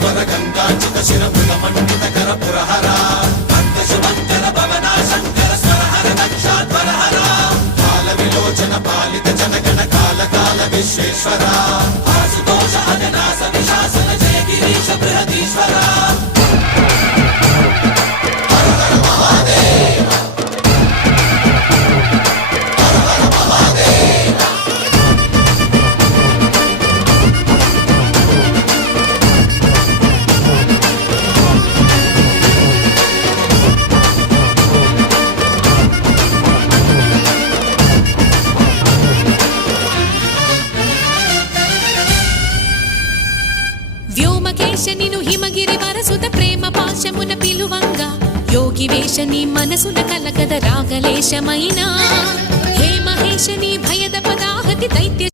స్థావర గంగాచిత శిరముల మండిత కర పురహర భక్త శుభంకర భవనా శంకర స్వరహర దక్షాధ్వరహర కాల విలోచన పాలిత జనగణ కాల కాల విశ్వేశ్వర ఆశుతోష అజనాస విశాసన జయ గిరీశ బృహదీశ్వర వ్యోమకేశనిను హిమగిరి వరసుత ప్రేమ పాశమున పిలువంగా యోగి వేషని మనసున కలకద రాగలేశమైనా హే మహేశని భయద పదాహతి దైత్య